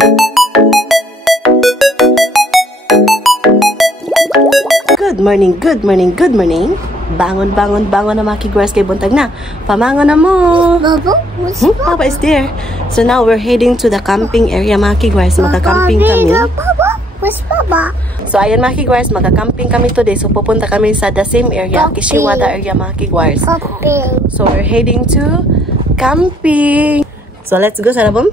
Good morning, good morning, good morning. Bangon, bangon, bangon na mga kigwars kay buntag na. Pamangon na mo. Papa is there. So now we're heading to the camping area mga kigwars. Magka-camping kami. Where's Papa? So ayan mga kigwars, magka-camping kami today. So pupunta kami sa the same area, Kishiwada area mga kigwars. So we're heading to camping. So let's go, Sarabom.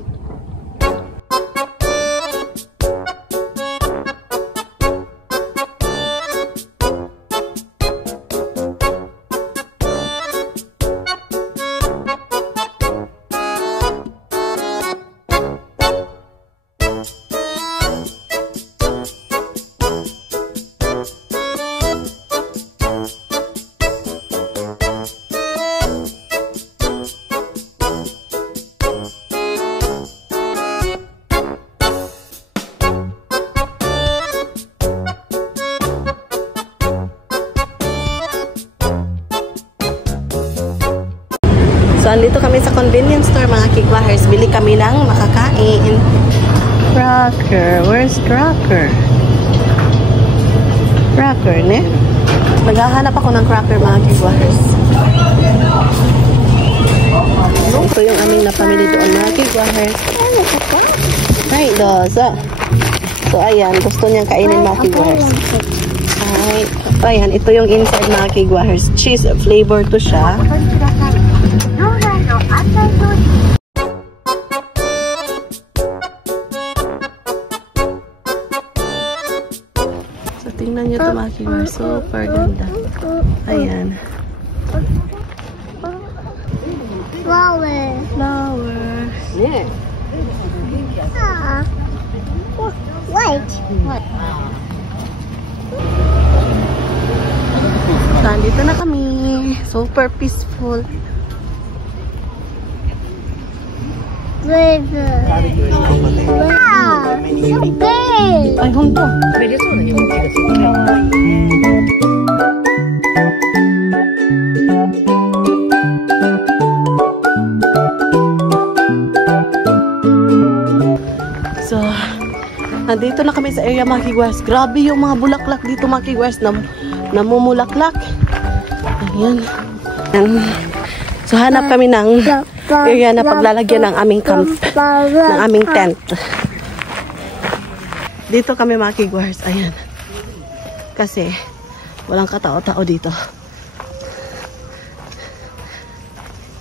So, andito kami sa convenience store, mga kigwahers. Bili kami ng makakain. Cracker. Where's cracker? Cracker, ne? Naghahanap ako ng cracker, mga kigwahers. Ito yung aming napamili doon, mga kigwahers. Ay, dosa. So, ayan. Gusto niyang kainin, mga kigwahers. Ay, ayan. Ito yung inside, mga kigwahers. Cheese flavor to siya. So, tingnan nyo ito mga kigwahers. Super ganda. Ayan. Flower. Flower. Yeah. White. So, andito na kami. Super peaceful. River. Wow. So big. Ay, hunto. So, nandito na kami sa area mga kigwars. Grabe yung mga bulaklak dito mga kigwars na namumulaklak. Ayan. So, hanap kami ng area na paglalagyan ng aming camp, ng aming tent. Dito kami mga kigwars. Ayan. Kasi, walang katao-tao dito.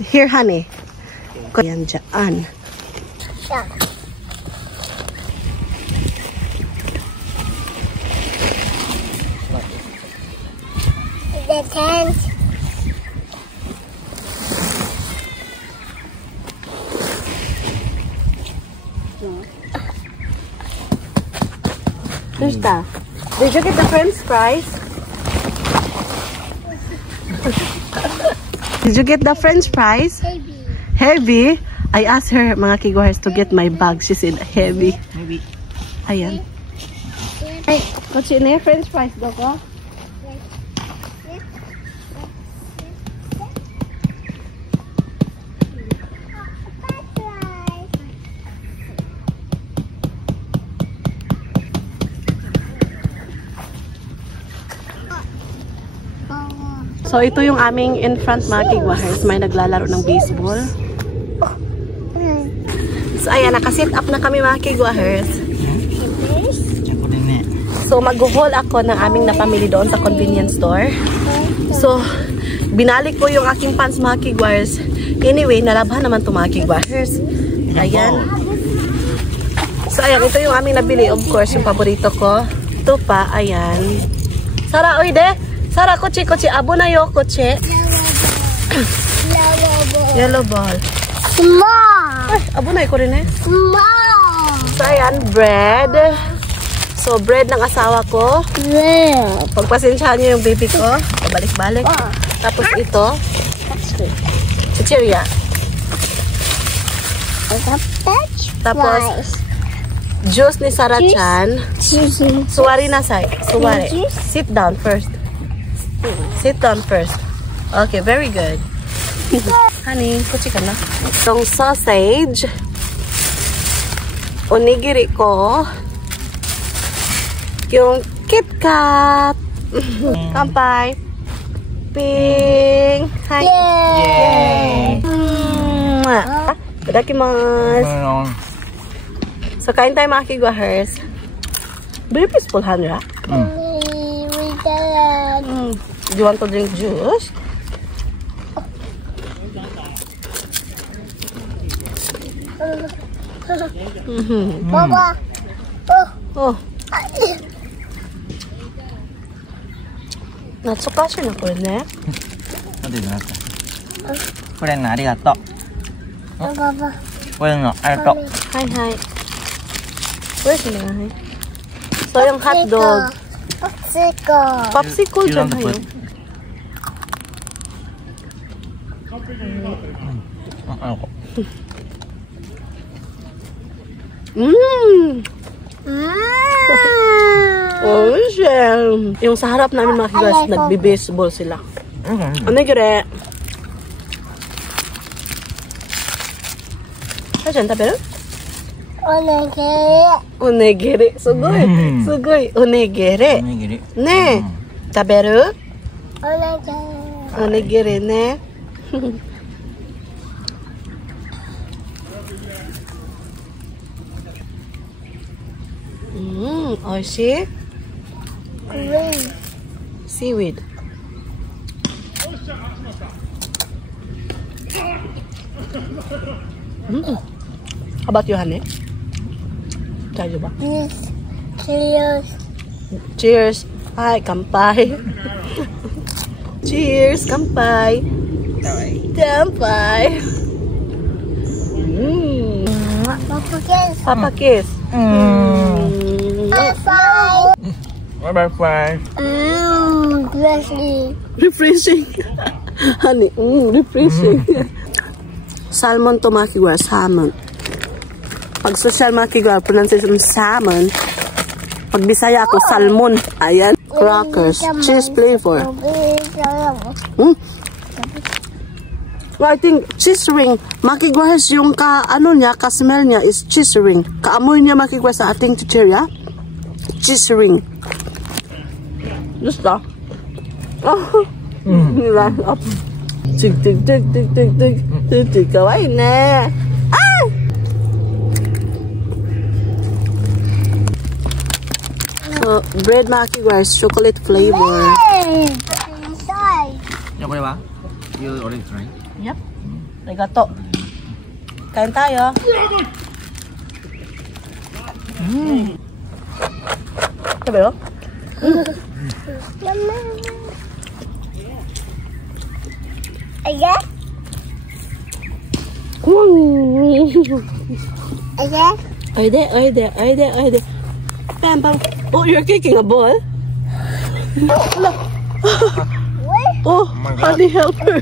Here, honey. Ayan, dyan. The tent. Krista, did you get the French fries? Did you get the French fries? Baby. Heavy? I asked her, mga kigwahers, to get my bag. She said, heavy. Heavy. Ayan. Ay, kutsi na French fries daw ko. So, ito yung aming in front mga kigwahers. May naglalaro ng baseball. So, ayan. Nakasit up na kami mga kigwahers. So, mag-haul ako ng aming napamili doon sa convenience store. So, binalik ko yung aking pants mga kigwahers. Anyway, nalabhan naman ito mga kigwahers. Ayan. So, ayan. Ito yung aming nabili. Of course, yung paborito ko. Ito pa. Ayan. Sara, oy de! Sara, kuchi, abo na yo, kuchi. Yellow ball. Small. Ay, abo na ko rin eh. Small. So, ayan, bread. So, bread ng asawa ko. Yeah. Pagpasensyahan niyo yung baby ko. Pabalik-balik. Tapos ito. Chichirya. Tapos, juice ni Sarah Chan. Suwari na, Sai. Suwari. Sit down first. Sit down first. Okay, very good. Honey, kuchi ka na. Itong sausage. onigiri ko. Yung KitKat. Kampai. Ping. Hi. Yay! Itadakimasu. So, kain tayo mga kigwahers. Very peaceful, Hanra. We did. Do you want to drink juice? Papa. Oh. Natsukashi na ko ne. なんて言うのなったこれのありがとう Papa. これのありがとう Hi, hi. Where's the hi? So, yung hotdog. Popsicle. Popsicle You dyan want to kayo. put- あの子 Oh, shit. Yung sa harap namin mga kigwahers, Alay ko. nagbe-baseball sila. Onigiri. Saan tabi? Onigiri. Onigiri. Sugoi. Sugoi. Onigiri. おにぎり Ne. Taberu? Onigiri. Onigiri ne. Oishi. Green. Seaweed. How about you, honey? Tayo ba? This. Cheers. Cheers. Hi, kampai. Cheers, kampai. Kampai. Papa kiss. Papa kiss. High five. バイバイ Grizzly. Refreshing. Honey, refreshing. Salmon to mga kigwar, salmon. Pag social mga kigwar, pronunciation salmon. Pag Bisaya ako, salmon. Ayan. Crackers. Cheese flavor. Well, I think cheese ring. Makigwahis yung ka-smell niya is cheese ring. Kaamoy niya makigwar sa ating chichirya. Cheese ring. Gusto? Oh. Nila. Tig, tig, tig, tig, tig, tig. Tig, tig, kawaii na. Ay! So, bread makigwar is chocolate flavor. Inside. じゃあこれは You already tried? Yep. Arigato. Kain tayo. Sabi mo? Again? Again? Oide. Pam, pam. Oh, you're kicking a ball? Oh, honey, help her.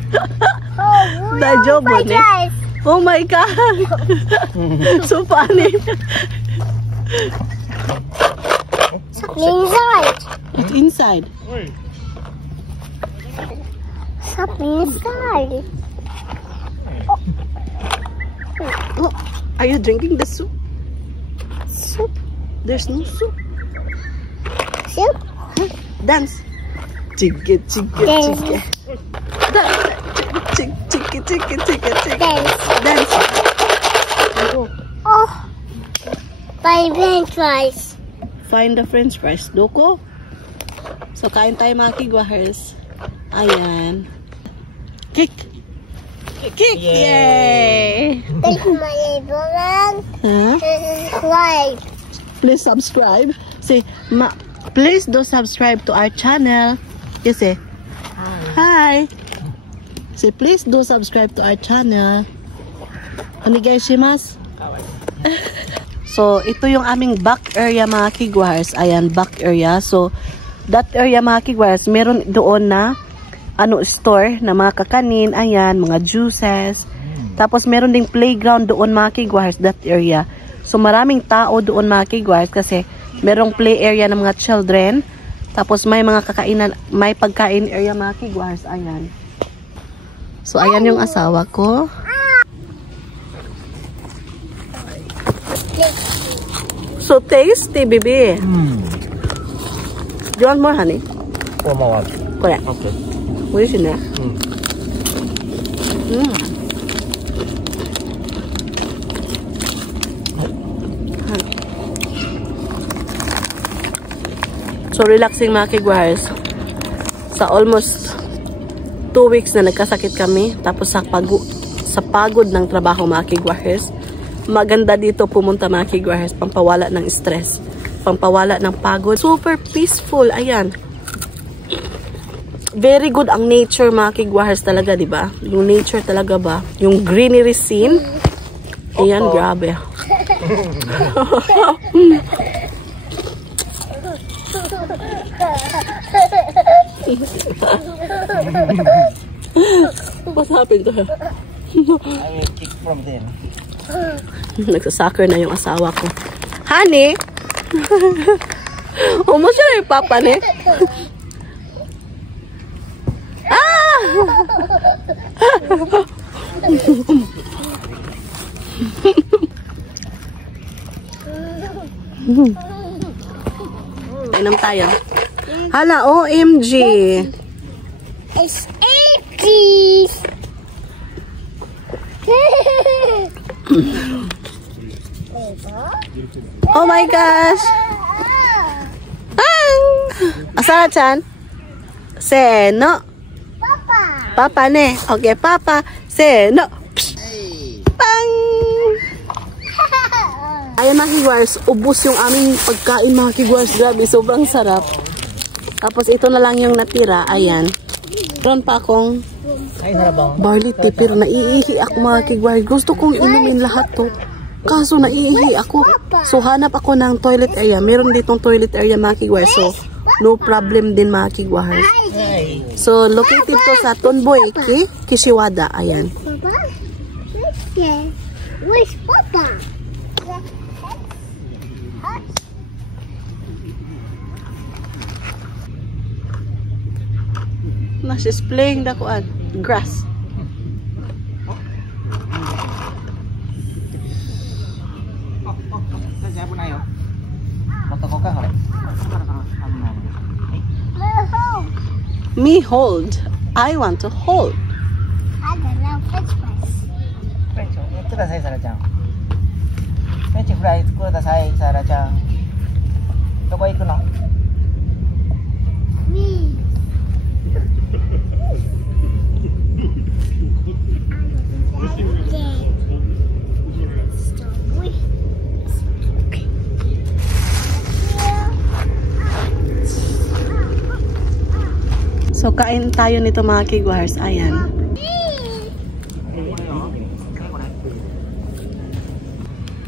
Daijoubu ne? Oh my God. So funny. Something inside. What's inside? Something inside. Oh, are you drinking the soup? Soup. There's no soup. Soup. Dance. Chicka, chicka, Dance. chicka. Chicka, chicka, chicka, chicka. Dance. Dance. Oh, Oh. By French fries. find the french fries. Doko. So, kain tayo mga kigwahers. Ayan. Kick. Kick. Yay. Thank you, my everyone. Huh? Subscribe. Please subscribe. Say, please do subscribe to our channel. You say, hi. Say, please do subscribe to our channel. Onegaishimasu. So, ito yung aming back area mga kigwahers. Ayan, back area. So, that area mga kigwahers, meron doon na store na mga kakanin. Ayan, mga juices. Tapos, meron ding playground doon mga kigwahers, that area. So, maraming tao doon mga kigwahers kasi merong play area ng mga children. Tapos, may mga kakainan, may pagkain area mga kigwahers. Ayan. So, ayan yung asawa ko. So tasty, baby. Do you want more, honey? このまま。これ。 OK。美味しいね。So relaxing mga kigwars. Sa almost 2 weeks na nagkasakit kami, tapos sa pagod ng trabaho mga kigwars, maganda dito pumunta mga kigwars, pampawala ng stress, pampawala ng pagod. Super peaceful, ayan. Very good ang nature mga kigwars talaga, di ba? Yung nature talaga ba? Yung greenery scene. Ayan, grabe. What's happened to her? I will kick from there. Nagsasoccer na yung asawa ko. Honey! Umusya na yung papa ni. Ah! Inom tayo. Hala, OMG! It's empty. Oh my gosh! Pang! Asara-chan? Seno. Papa. Papa ne. Okay, papa. Seno. Pang! Ayan mga kigwars, ubos yung aming pagkain mga kigwars. Grabe, sobrang sarap. Tapos ito na lang yung natira. Ayan. Meron pa akong barley tea, pero naiihi ako mga kigwars. Gusto kong inumin lahat to. Kaso naiihi ako. So hanap ako ng toilet area. Meron ditong toilet area mga kigwars. So no problem din mga kigwars. So located to sa Tonboy, Kishiwada. Ayan. Papa? Okay. Where's Papa? Na, she's playing the grass. Me hold. I want to hold. I don't know French fries. フレンチをください、サラちゃん。フレンチフライください、サラちゃん。どこ行くの？ Me. So kain tayo nito mga kigwars. Ayan.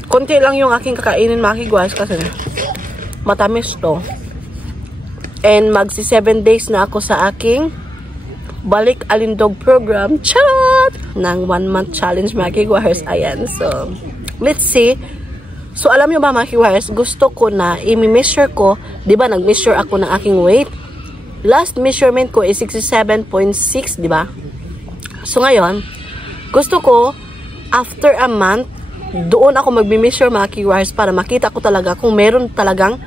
Konti lang yung aking kakainin mga kigwars kasi matamis to. And magsi 7 days na ako sa aking Balik Alindog program. Charot! Ng 1 month challenge mga kigwars. Ayan. So, let's see. So, alam nyo ba mga kigwars, gusto ko na i-measure ko. Diba nag-measure ako ng aking weight? Last measurement ko is 67.6, diba? So, ngayon, gusto ko, after a month, doon ako mag-measure mga kigwars para makita ko talaga kung meron talagang,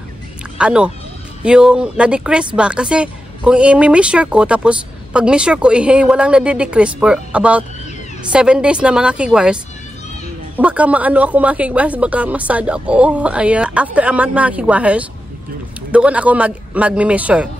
yung na-decrease ba? Kasi, kung i-measure ko, tapos, pag-measure ko, walang na-decrease for about 7 days na mga kigwars, baka maano ako mga kigwars, baka masad ako. Ayan. After a month mga kigwars, doon ako mag-measure.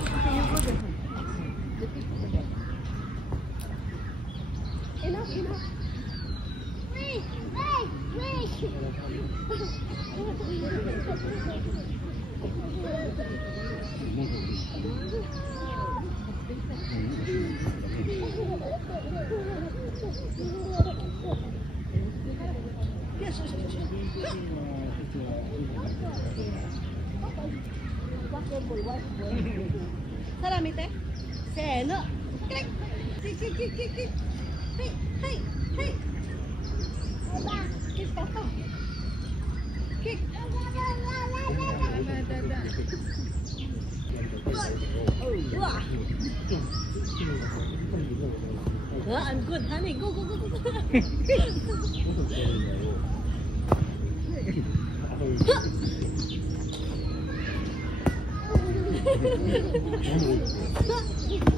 Salamite. Seno. Click. Kick, kick, kick, kick, kick. Hey, hey, hey. Kick, papa. Kick. I'm good, honey. Go, go, go, go.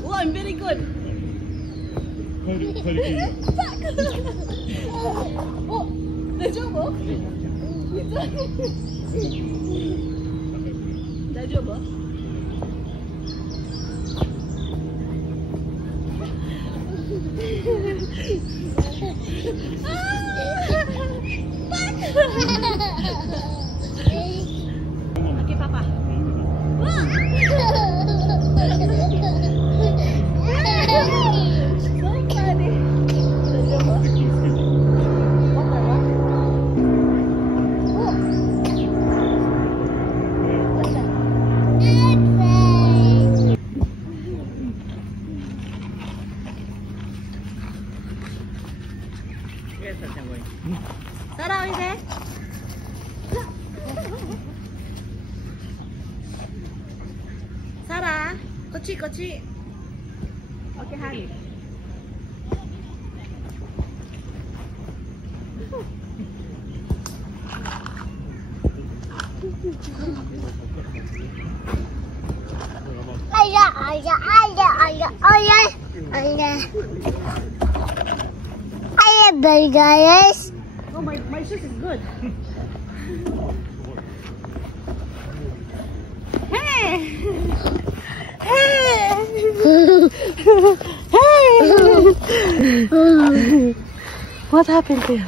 Oh, I'm very good. Oh, dajobu? Dajobu? Okay, Papa. Sarah, are you there? Sarah, kochi, kochi. Okay, honey. Guys. Oh, my shoes is good. Hey! Hey! Hey! What happened to you?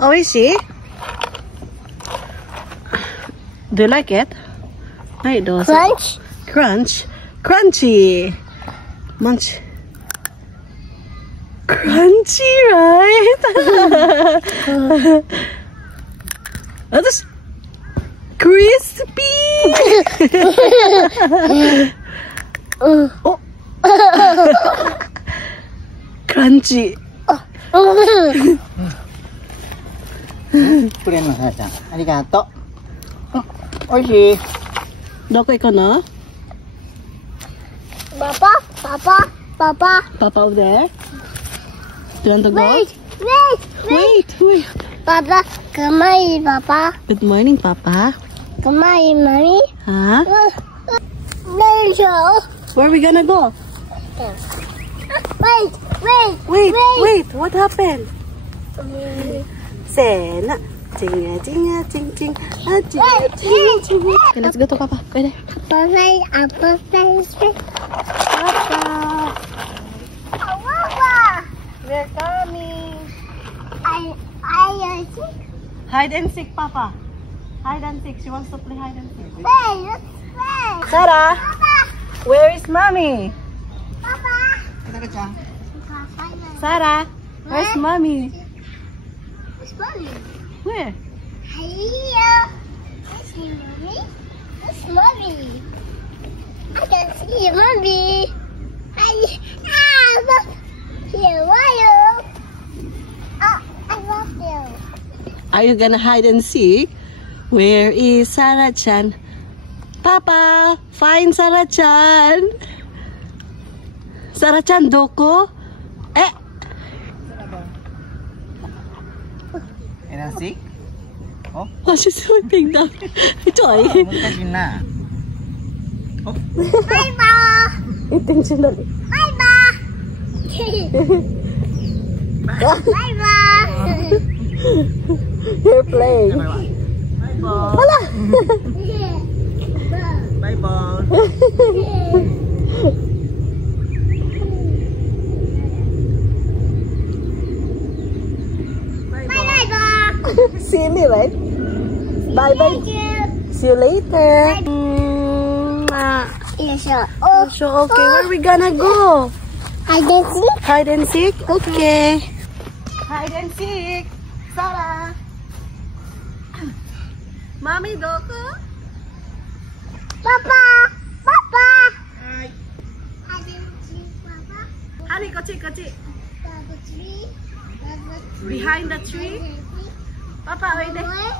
Oh, is she? Do you like it? I do. Crunch. Crunch. Crunchy. Munch. Crunchy, right? That is crispy. Oh. Crunchy. くれんのさやちゃん。ありがとう。おいしい。どこ行くの? Papa, Papa, Papa. Papa over there? Do you want to go? Wait. Wait. Papa, come on, Papa. Good morning, Papa. Come on, Mommy. Huh? No. Where are we gonna go? Wait. What happened? Sena. Jinga, jinga, jing, jing. Jinga, jinga, jinga. Okay, let's go to Papa. Go there. Apple face. Papa. Papa. We're coming. I Hide and seek, Papa. Hide and seek. She wants to play hide and seek. let's play. Sarah, Papa. where is Mommy? Papa. Sarah, where's Mommy? Where's Mommy? Where? Here. Where's Mommy? Where's Mommy? I can see Mommy. Here, why you? I love you. Are you gonna hide and seek? Where is Sarah-chan? Papa, find Sarah-chan. Sarah-chan, doko? Eh? And I see. Oh, She's sweeping down. Joy.難しいな。Bye bye. Intentionally. Bye bye. Bye bye. You're playing. Wala. Bye bye. Silly, right? Bye bye. See you later. Oh, So okay, where are we gonna go? I can see. Hide and seek? Okay. Hide and seek. Sarah. Mommy, doko? Papa. Papa. Hi. I can see Papa. Honey, kochi, kochi. The tree. Behind the tree. Papa, wait there.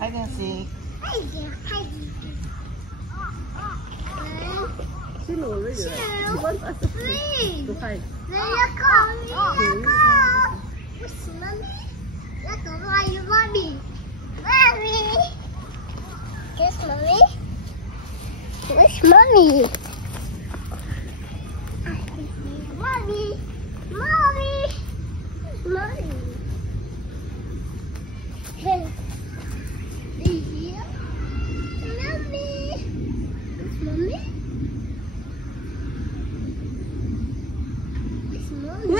I can see. She knows already, right? She wants us to Three. find. There you go. Where's Mommy? Mommy. Mommy. Mommy. Mommy. Hey. Mommy. Mommy. It's mommy.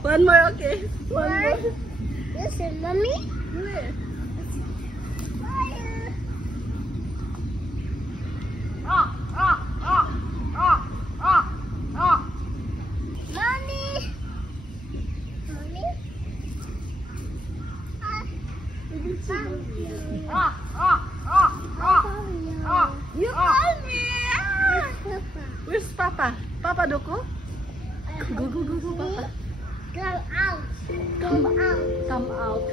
One more, okay. One more. This is mommy. You call me. Where's Papa? Papa Doko? Go, go, go, go, Papa. Come out. Come out. Come out.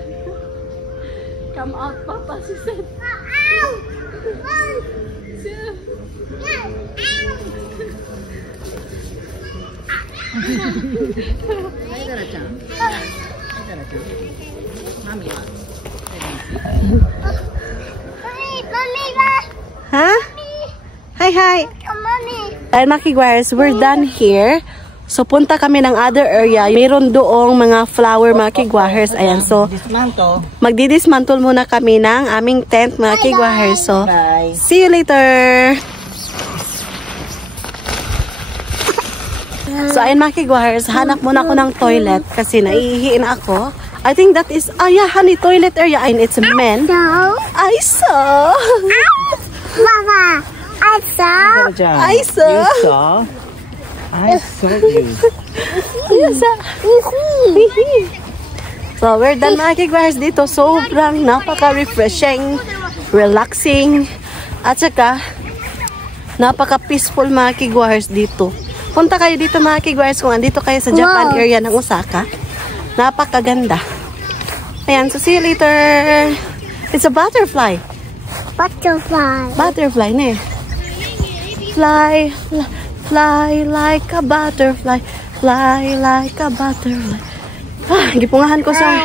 Come out, Papa, she said. Come out. One. Two. Yes. Out. Hi, Dara-chan. Hi, Dara-chan. Mommy, what? Mommy, mommy, mommy. Huh? Hi, hi. Come mommy. And Maki Guars, we're done here. So, punta kami ng other area. Meron doong mga flower, Maki Guars. Ayan, so, Dismantle. magdidismantle muna kami ng aming tent, Maki Guars. So, Bye. see you later. So, ayun Maki Guars, hanap muna ako ng toilet kasi naiihiin ako. I think that is, yeah, honey, toilet area. And it's men. So, I saw. Mama, I saw. Dara-chan. I saw. You saw? I saw you. Yes, so, we're done Maki Guars dito. Sobrang napaka-refreshing, relaxing, at saka, napaka-peaceful Maki Guars dito. Punta kayo dito Maki Guars kung andito kayo sa Japan area ng Osaka. Napakaganda. Ayan, so see you later. It's a butterfly. Butterfly. Butterfly na eh. Fly, fly, fly like a butterfly. Fly like a butterfly. Ah, gipungahan ko sa...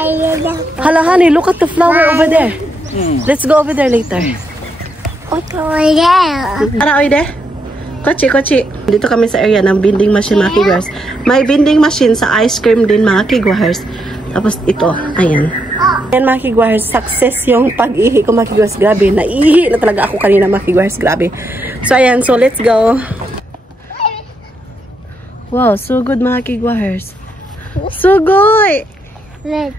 Hala, honey, look at the flower over there. Let's go over there later. Okay, yeah. Ara, oy de. Kochi, kochi. Dito kami sa area ng vending machine, mga kigwars. May vending machine sa ice cream din, mga kigwars. Tapos ito, ayan. Ayan, mga kigwars, success yung pag-ihi ko, mga kigwars. Grabe, naihi na talaga ako kanina, mga kigwars. Grabe. So, ayan, so let's go. Wow, so good, mga kigwars. So good! Red.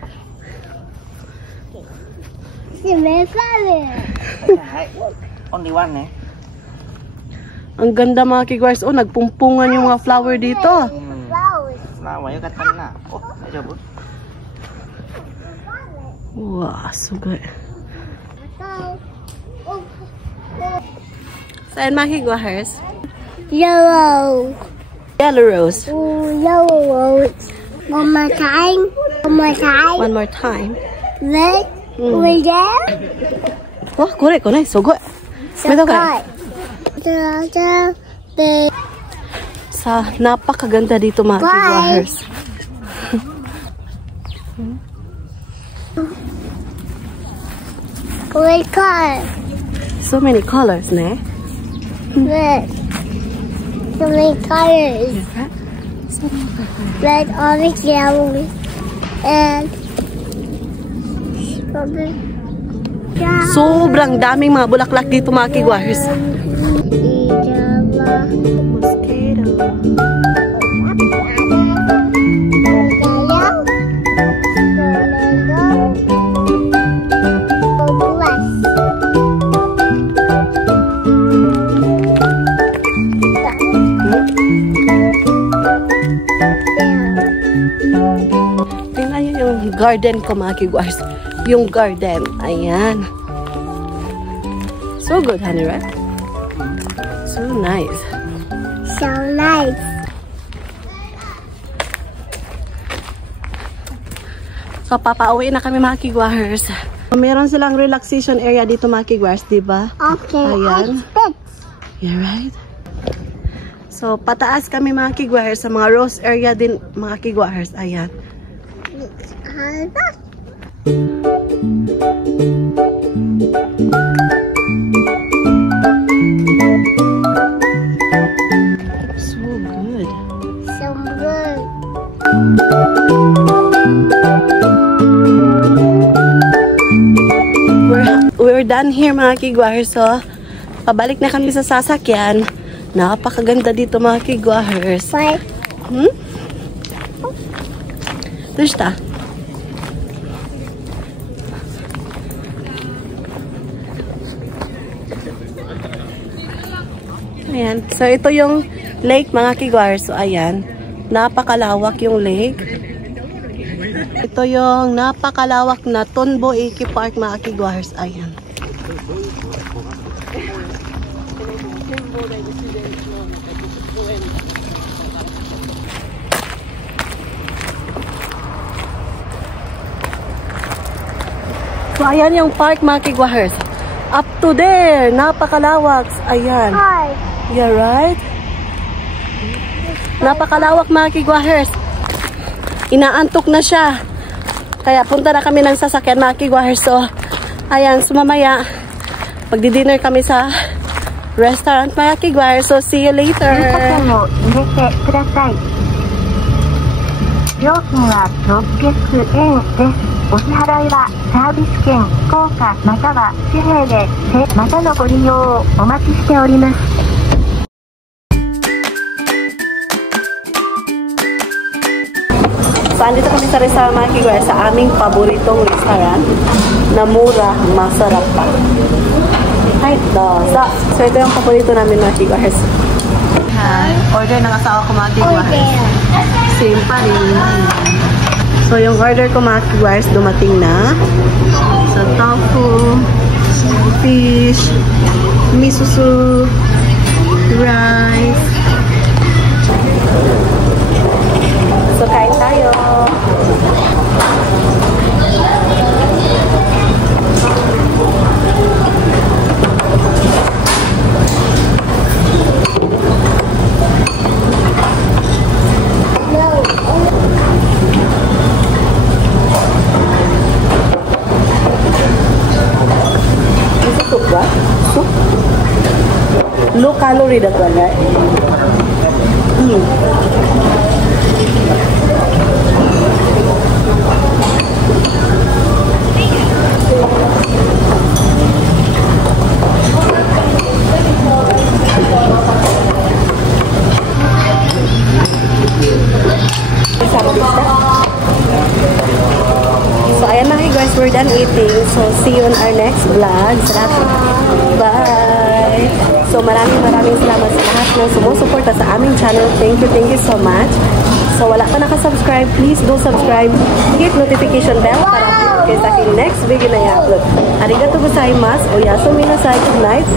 Si may flower. Only one, eh? Ang ganda, mga kigwars. Oh, nagpumpungan yung mga flower dito. Flowers. Flower, you got na. Oh, medyo po. Wow, so good. Oh. Saan, mga kigwars? Yellow. Yellow rose. Oh, yellow rose. One more time. One more time. One more time. Red. Over there. Wah, kore, kore. So good. Ito ka. Sa napakaganda dito, mga kigwars. Red car. So many colors, ne? Red. So many colors. Red, orange, yellow, and strawberry. Sobrang daming mga bulaklak dito, mga kigwars. Mosquito. Tingnan nyo yung garden ko, mga kigwars. Yung garden. Ayan. So good, honey, right? So nice. So nice. So, papauwi na kami, mga kigwars. Meron silang relaxation area dito, mga kigwars, diba? Okay. Ayan. You're right. So, pataas kami, mga kigwars, sa mga rose area din, mga kigwars. Ayan. we're done here mga kigwahers. So, pabalik na kami sa sasakyan. Napakaganda dito mga kigwahers. Bye. Lista. Ayan. So, ito yung lake mga kigwahers. So, ayan. Napakalawak yung lake. Ito yung napakalawak na Tonbo Iki Park mga kigwahers. Ayan. So, ayan yung park mga kigwahers. Up to there. Napakalawak. Ayan. Hi. Yeah, right? Napakalawak mga kigwahers. Inaantok na siya. Kaya punta na kami ng sasakyan mga kigwahers. So, ayan, sumamaya. Magdi-dinner kami sa restaurant mga kigwahers. So, see you later. 料金は600円です。お支払いはサービス券、硬貨または紙幣で、またのご利用をお待ちしております。So, andito kami sa restaurant mga kigwahers, sa aming paboritong restaurant na mura, masarap pa. Kahit dosa. So, ito yung paborito namin mga kigwahers. Order ng asawa ko mga kigwahers. Same pa rin. So, yung order ko mga kigwahers dumating na. So, tofu, fish, miso soup, rice. So, kain tayo. Low calorie that one, right? So, ayan na guys, we're done eating. So, see you on our next vlog. Bye! So, maraming salamat sa lahat ng sumusuporta sa aming channel. Thank you so much. So, wala pa nakasubscribe, please do subscribe. Hit notification bell para update kayo sa aking next video na i-upload. Arigatou gozaimasu. Oyasumi nasai. Good night.